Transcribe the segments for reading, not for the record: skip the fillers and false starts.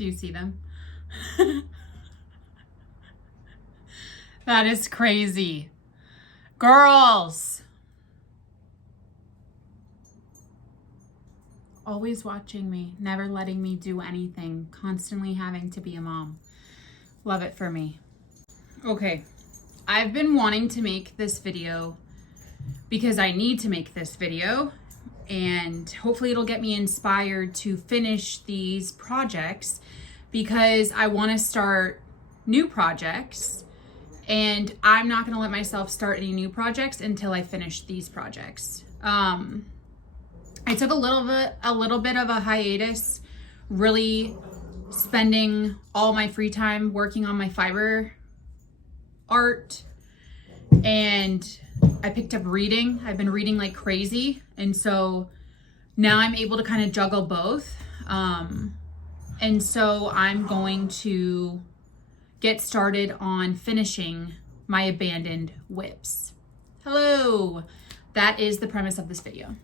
Do you see them? That is crazy. Girls. Always watching me, never letting me do anything, constantly having to be a mom. Love it for me. Okay, I've been wanting to make this video because I need to make this video, and hopefully it'll get me inspired to finish these projects because I want to start new projects, and I'm not going to let myself start any new projects until I finish these projects. I took a little bit of a hiatus, really spending all my free time working on my fiber art, and I picked up reading. I've been reading like crazy, and so now I'm able to kind of juggle both. And so I'm going to get started on finishing my abandoned whips. Hello, that is the premise of this video.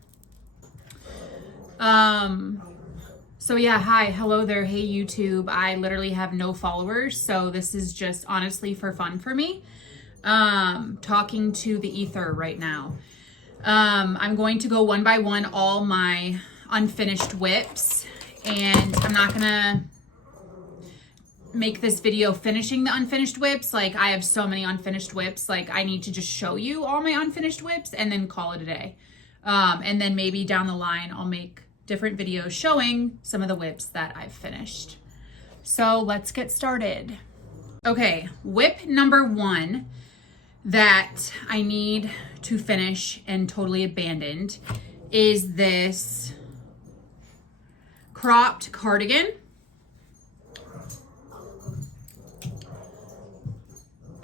So yeah, hi, hello there, hey YouTube. I literally have no followers, so this is just honestly for fun for me. Talking to the ether right now. I'm going to go one by one all my unfinished whips, and I'm not gonna make this video finishing the unfinished whips. Like, I have so many unfinished whips, like I need to just show you all my unfinished whips and then call it a day. And then maybe down the line I'll make different videos showing some of the whips that I've finished. So let's get started. Okay, whip number one that I need to finish and totally abandoned is this cropped cardigan.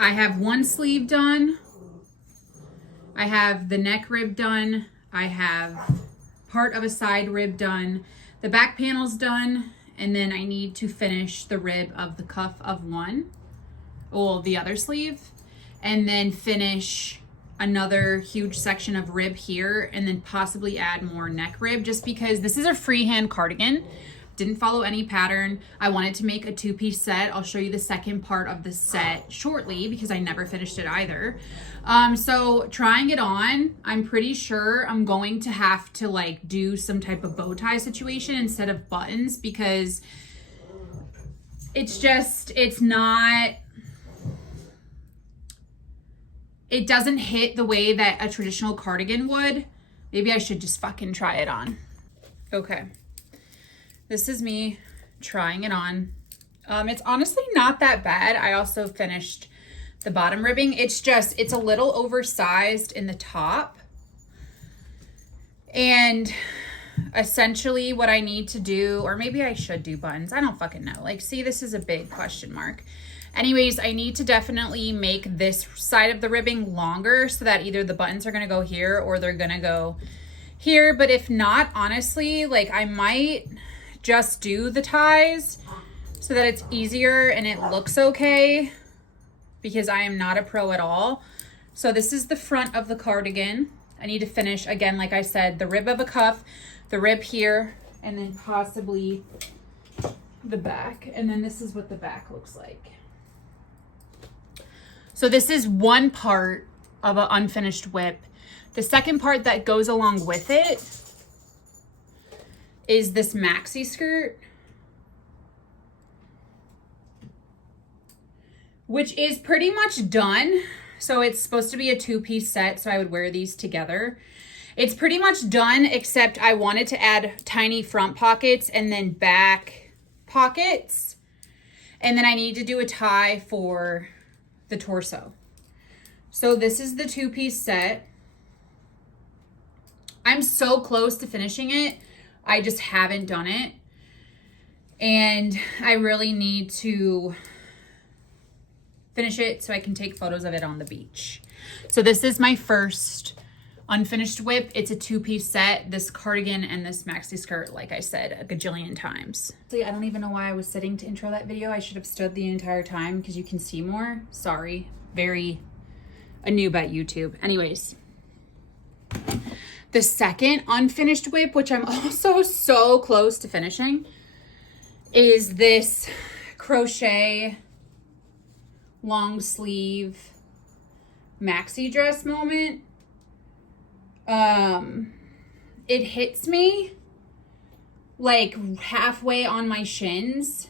I have one sleeve done. I have the neck rib done. I have part of a side rib done. The back panel's done. And then I need to finish the rib of the cuff of one, or the other sleeve, and then finish another huge section of rib here, and then possibly add more neck rib, just because this is a freehand cardigan. Didn't follow any pattern. I wanted to make a two-piece set. I'll show you the second part of the set shortly because I never finished it either. So trying it on, I'm pretty sure I'm going to have to like do some type of bow tie situation instead of buttons, because it doesn't hit the way that a traditional cardigan would. Maybe I should just fucking try it on. Okay. This is me trying it on. It's honestly not that bad. I also finished the bottom ribbing. It's a little oversized in the top. And essentially what I need to do, or maybe I should do buttons. I don't fucking know. Like, see, this is a big question mark. Anyways, I need to definitely make this side of the ribbing longer so that either the buttons are going to go here or they're going to go here. But if not, honestly, like I might just do the ties so that it's easier and it looks okay, because I am not a pro at all. So this is the front of the cardigan. I need to finish, again, like I said, the rib of a cuff, the rib here, and then possibly the back. And then this is what the back looks like. So this is one part of an unfinished whip. The second part that goes along with it is this maxi skirt, which is pretty much done. So it's supposed to be a two-piece set, so I would wear these together. It's pretty much done, except I wanted to add tiny front pockets and then back pockets. And then I need to do a tie for the torso. So this is the two-piece set. I'm so close to finishing it. I just haven't done it. And I really need to finish it so I can take photos of it on the beach. So this is my first unfinished whip. It's a two-piece set, this cardigan and this maxi skirt, like I said a gajillion times. See, I don't even know why I was sitting to intro that video. I should have stood the entire time because you can see more. Sorry, very a noob at YouTube. Anyways, the second unfinished whip, which I'm also so close to finishing, is this crochet long sleeve maxi dress moment. It hits me like halfway on my shins,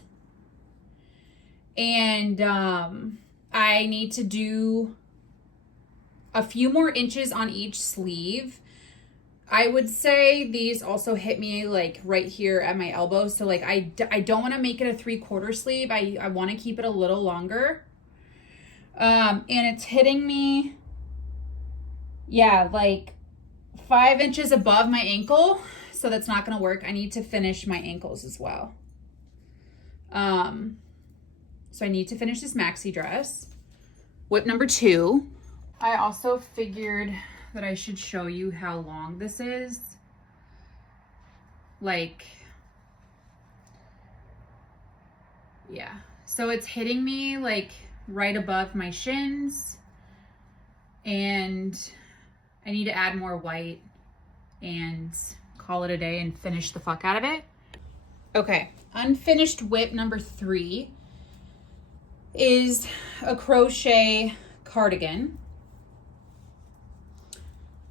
and I need to do a few more inches on each sleeve. I would say these also hit me like right here at my elbow. So like I don't want to make it a 3/4 sleeve. I want to keep it a little longer. And it's hitting me, yeah, like 5 inches above my ankle. So that's not going to work. I need to finish my ankles as well. So I need to finish this maxi dress. Whip number 2. I also figured that I should show you how long this is. Like, yeah. So it's hitting me like right above my shins, and I need to add more white and call it a day and finish the fuck out of it. Okay, unfinished whip number 3 is a crochet cardigan.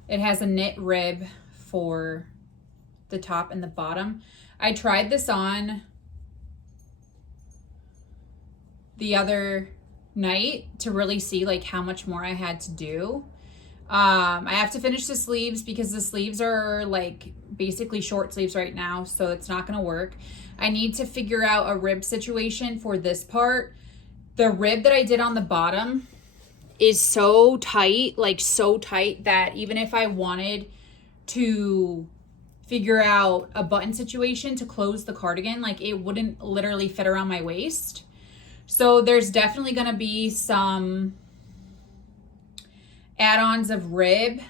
It has a knit rib for the top and the bottom. I tried this on the other night to really see like how much more I had to do. I have to finish the sleeves because the sleeves are like basically short sleeves right now, so it's not going to work. I need to figure out a rib situation for this part. The rib that I did on the bottom is so tight, like so tight that even if I wanted to figure out a button situation to close the cardigan, like it wouldn't literally fit around my waist. So there's definitely going to be some add-ons of rib.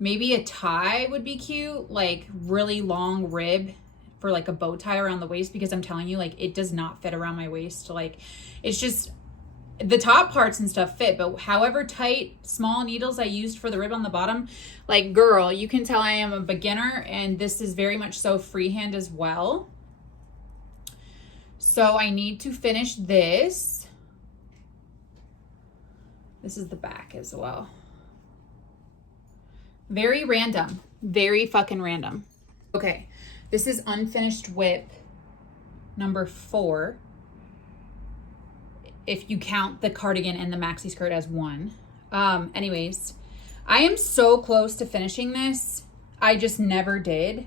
Maybe a tie would be cute, like really long rib for like a bow tie around the waist, because I'm telling you, like it does not fit around my waist. Like it's just, the top parts and stuff fit, but however tight small needles I used for the rib on the bottom, like girl, you can tell I am a beginner, and this is very much so freehand as well. So I need to finish this. This is the back as well. Very random, very fucking random. Okay, this is unfinished whip number 4. If you count the cardigan and the maxi skirt as one. Anyways, I am so close to finishing this. I just never did.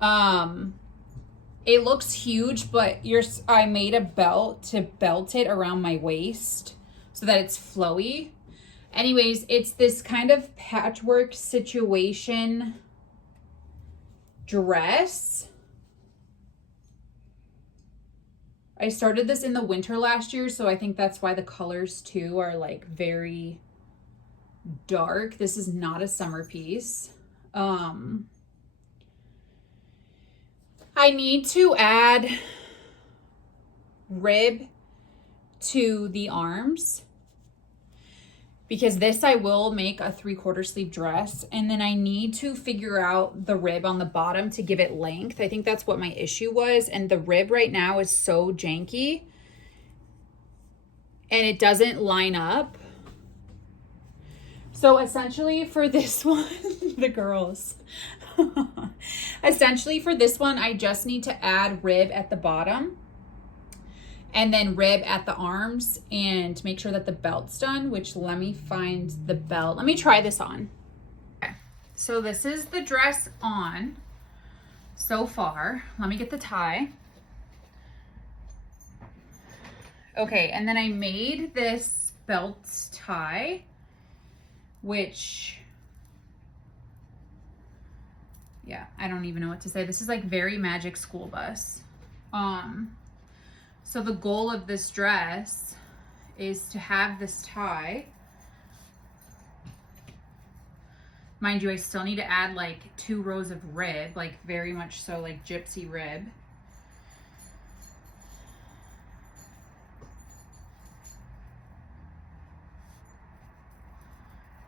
It looks huge, but I made a belt to belt it around my waist so that it's flowy. Anyways, it's this kind of patchwork situation dress. I started this in the winter last year, so I think that's why the colors too are like very dark. This is not a summer piece. I need to add rib to the arms, because this I will make a 3/4 sleeve dress, and then I need to figure out the rib on the bottom to give it length. I think that's what my issue was, and the rib right now is so janky and it doesn't line up. So essentially for this one, the girls, essentially for this one, I just need to add rib at the bottom and then rib at the arms and make sure that the belt's done, which let me find the belt. Let me try this on. Okay, so this is the dress on so far. Let me get the tie. Okay, and then I made this belt tie, which, yeah, I don't even know what to say. This is like very Magic School Bus. So the goal of this dress is to have this tie. Mind you, I still need to add like 2 rows of rib, like very much so like gypsy rib.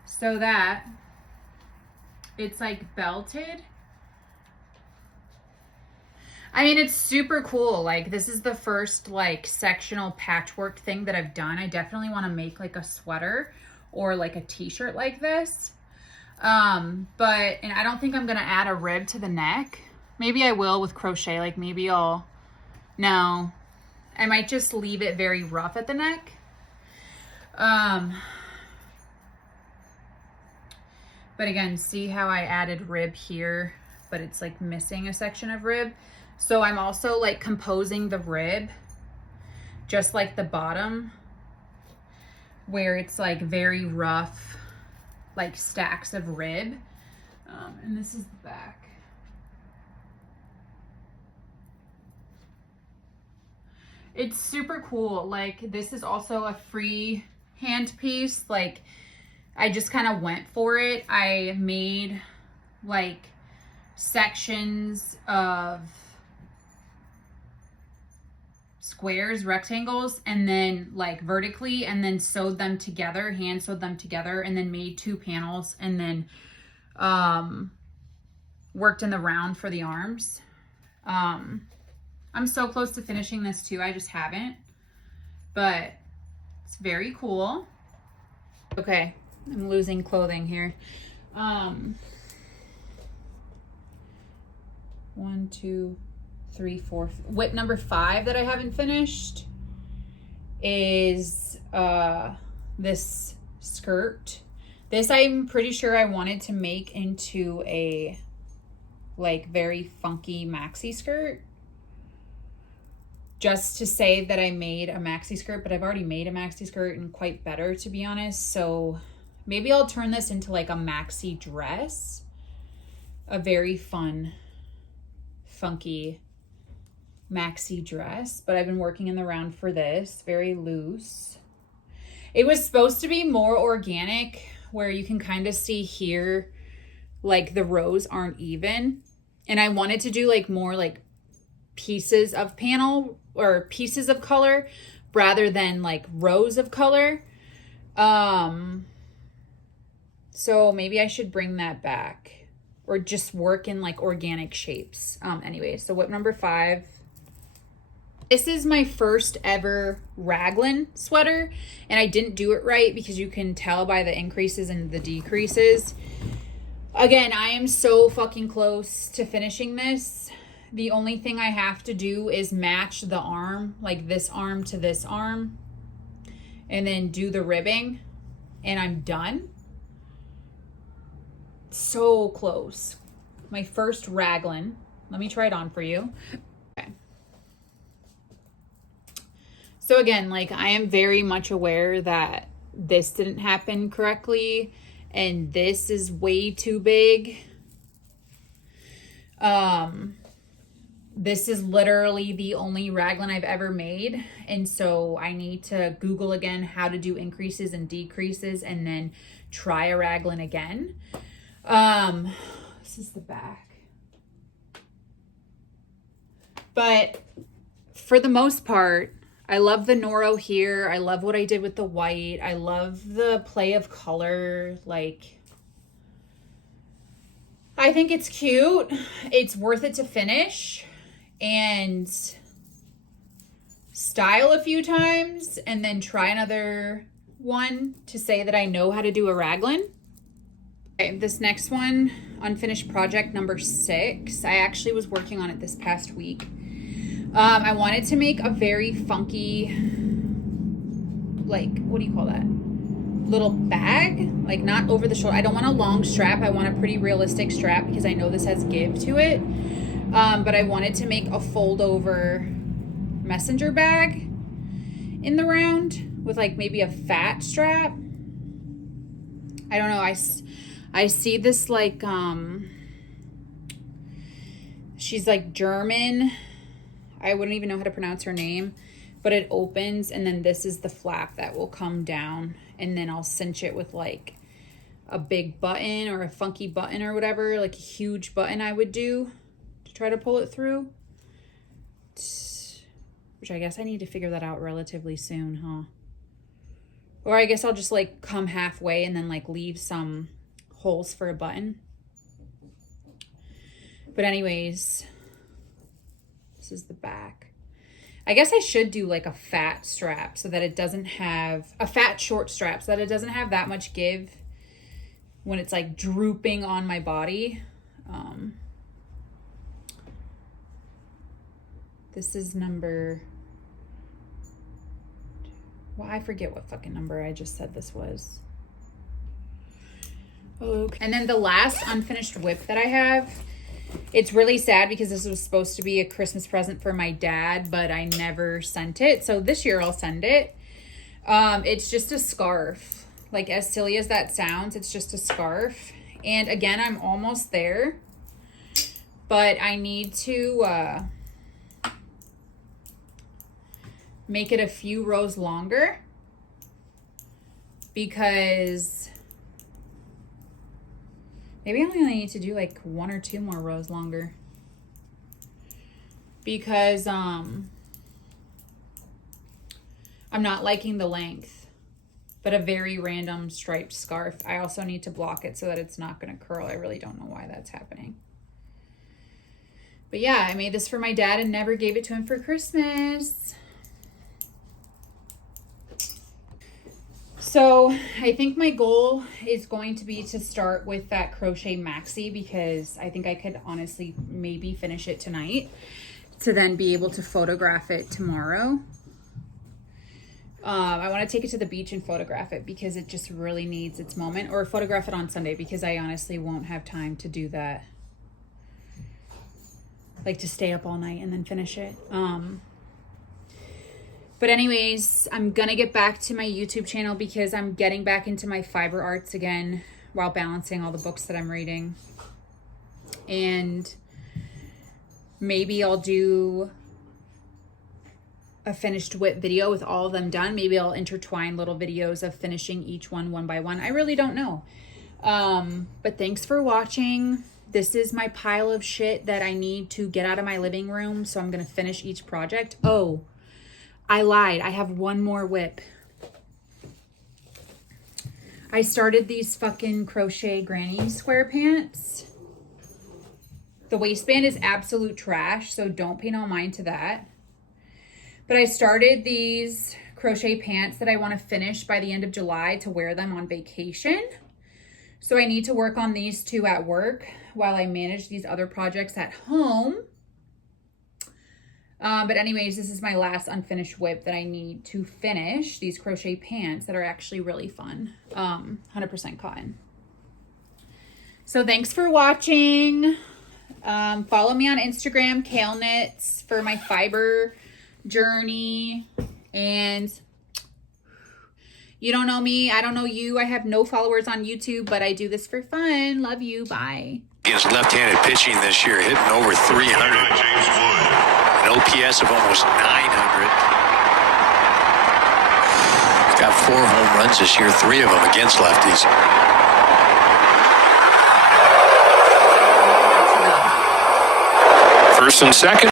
So that it's like belted. I mean, it's super cool. Like, this is the first like sectional patchwork thing that I've done. I definitely want to make like a sweater or like a t-shirt like this. And I don't think I'm gonna add a rib to the neck. Maybe I will with crochet. Like maybe no, I might just leave it very rough at the neck. But again, see how I added rib here, but it's like missing a section of rib. So I'm also like composing the rib, just like the bottom, where it's like very rough, like stacks of rib. And this is the back. It's super cool. Like, this is also a free hand piece. Like, I just kind of went for it. I made like sections of squares, rectangles, and then like vertically, and then sewed them together, hand sewed them together, and then made 2 panels, and then worked in the round for the arms. I'm so close to finishing this too. I just haven't, but it's very cool. Okay, I'm losing clothing here. 1, 2, 3, 4. Whip number 5 that I haven't finished is this skirt. This I'm pretty sure I wanted to make into a like very funky maxi skirt. Just to say that I made a maxi skirt, but I've already made a maxi skirt and quite better, to be honest. So maybe I'll turn this into like a maxi dress. A very fun, funky maxi dress. But I've been working in the round for this. Very loose. It was supposed to be more organic, where you can kind of see here, like the rows aren't even. And I wanted to do like more like pieces of panel or pieces of color rather than like rows of color. So maybe I should bring that back or just work in like organic shapes. Anyway, so whip number 5. This is my first ever raglan sweater, and I didn't do it right because you can tell by the increases and the decreases. Again, I am so fucking close to finishing this. The only thing I have to do is match the arm, like this arm to this arm, and then do the ribbing, and I'm done. So close. My first raglan. Let me try it on for you. Okay. So again, like I am very much aware that this didn't happen correctly, and this is way too big. This is literally the only raglan I've ever made. And so I need to Google again how to do increases and decreases and then try a raglan again. This is the back. But for the most part, I love the Noro here. I love what I did with the white. I love the play of color. Like, I think it's cute. It's worth it to finish and style a few times and then try another one to say that I know how to do a raglan. Okay, this next one, unfinished project number 6. I actually was working on it this past week. I wanted to make a very funky, like, what do you call that? Little bag, like not over the shoulder. I don't want a long strap. I want a pretty realistic strap because I know this has give to it. But I wanted to make a fold over messenger bag in the round with like maybe a fat strap. I don't know. I see this like, she's like German. I wouldn't even know how to pronounce her name, but it opens and then this is the flap that will come down, and then I'll cinch it with like a big button or a funky button or whatever, like a huge button I would do to try to pull it through, which I guess I need to figure that out relatively soon, huh? Or I guess I'll just like come halfway and then like leave some holes for a button. But anyways, This is the back. I guess I should do like a fat strap so that it doesn't have a fat short strap so that it doesn't have that much give when it's like drooping on my body. This is number, well, I forget what fucking number I just said this was. Okay. And then the last unfinished whip that I have, it's really sad because this was supposed to be a Christmas present for my dad, but I never sent it. So this year I'll send it. It's just a scarf. Like, as silly as that sounds, it's just a scarf. And again, I'm almost there, but I need to make it a few rows longer because maybe I only need to do like 1 or 2 more rows longer because I'm not liking the length, but a very random striped scarf. I also need to block it so that it's not going to curl. I really don't know why that's happening. But yeah, I made this for my dad and never gave it to him for Christmas. So I think my goal is going to be to start with that crochet maxi because I think I could honestly maybe finish it tonight to then be able to photograph it tomorrow. I want to take it to the beach and photograph it because it just really needs its moment, or photograph it on Sunday because I honestly won't have time to do that. Like to stay up all night and then finish it. But anyways, I'm going to get back to my YouTube channel because I'm getting back into my fiber arts again while balancing all the books that I'm reading. And maybe I'll do a finished whip video with all of them done. Maybe I'll intertwine little videos of finishing each one by one. I really don't know. But thanks for watching. This is my pile of shit that I need to get out of my living room. So I'm going to finish each project. Oh, I lied. I have one more whip. I started these fucking crochet granny square pants. The waistband is absolute trash, so don't pay no mind to that. But I started these crochet pants that I want to finish by the end of July to wear them on vacation. So I need to work on these 2 at work while I manage these other projects at home. But anyways, this is my last unfinished whip that I need to finish, these crochet pants that are actually really fun. 100% cotton. So thanks for watching. Follow me on Instagram, Kale Knits, for my fiber journey. And you don't know me, I don't know you. I have no followers on YouTube, but I do this for fun. Love you. Bye. Against left-handed pitching this year, hitting over 300. An OPS of almost 900. He's got 4 home runs this year, 3 of them against lefties. First and second.